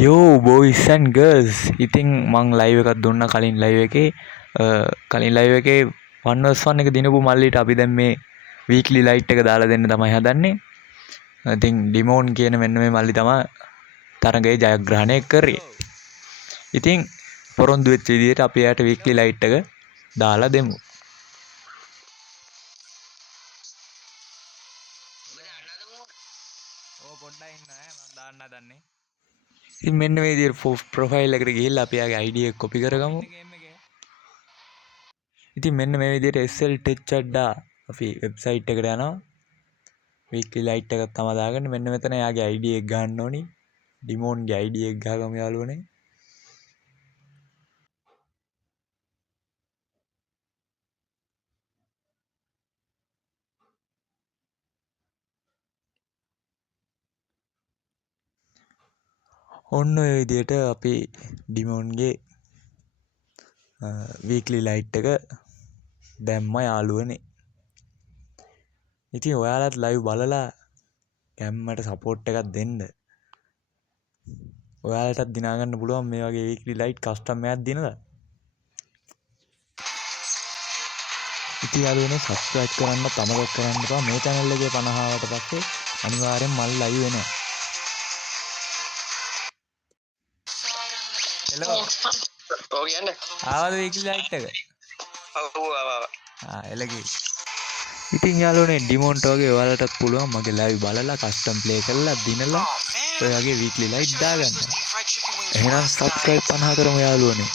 යෝ boys and girls ඉතින් මං ලයිව් එකක් දුන්න කලින් ලයිව් එකේ 1v1 එක දිනපු මල්ලිට අපි දැන් මේ වීක්ලි ලයිට් එක දාලා දෙන්න තමයි හදන්නේ. ඉතින් ඩිමෝන් කියන මෙන්න මේ මල්ලි තමයි තරඟයේ ජයග්‍රහණය කරේ. ඉතින් පොරොන්දු වෙච්ච විදිහට අපි එයාට වීක්ලි ලයිට් එක දාලා දෙමු. පොඩ්ඩක් ඉන්න මම දාන්න හදන්නේ. ඉතින් මෙන්න මේ විදිහට ප්‍රොෆයිල් එකට ගිහිල්ලා අපි යාගේ ID එක කොපි කරගමු. ඉතින් මෙන්න මේ විදිහට SL Tech Adda අපි වෙබ්සයිට් එකට යනවා. වීක්ලි ලයිට් එකක් තමයි දාගන්න. මෙන්න මෙතන යාගේ ID එක ගන්න ඕනි. ඩිමෝන්ගේ ID එක ගහගමු යාළුවනේ. ඔන්න ඔය විදිහට අපි ඩිමෝන්ගේ වීක්ලි ලයිට් එක දැම්ම යාළුවනේ. ඉතින් ඔයාලත් ලයිව් බලලා කැම්මට සපෝට් එකක් දෙන්න. ඔයාලටත් දිනා ගන්න පුළුවන් මේ වගේ වීක්ලි ලයිට් කස්ටම් එකක් දිනලා. ඉතින් යාළුවනේ සබ්ස්ක්‍රයිබ් කරන්න තමගක් කරන්න එපා. මේ channel එකේ 50වට පස්සේ අනිවාර්යෙන් මල් ලයිව් වෙනවා. හෙලෝ. ඔව් කියන්නේ. ආවද වීක්ලි ලයිට් එක? ඔව් ආවා. එළගේ. ඉතින් යාළුවනේ ඩිමෝන්ට වගේ ඔයාලටත් පුළුවන් මගේ ලයිව් බලලා කස්ටම් ප්ලේ කරලා දිනලා ඔය වගේ වීක්ලි ලයිට් දාගන්න. එහෙනම් සබ්ස්ක්‍රයිබ් 50 කරමු යාළුවනේ.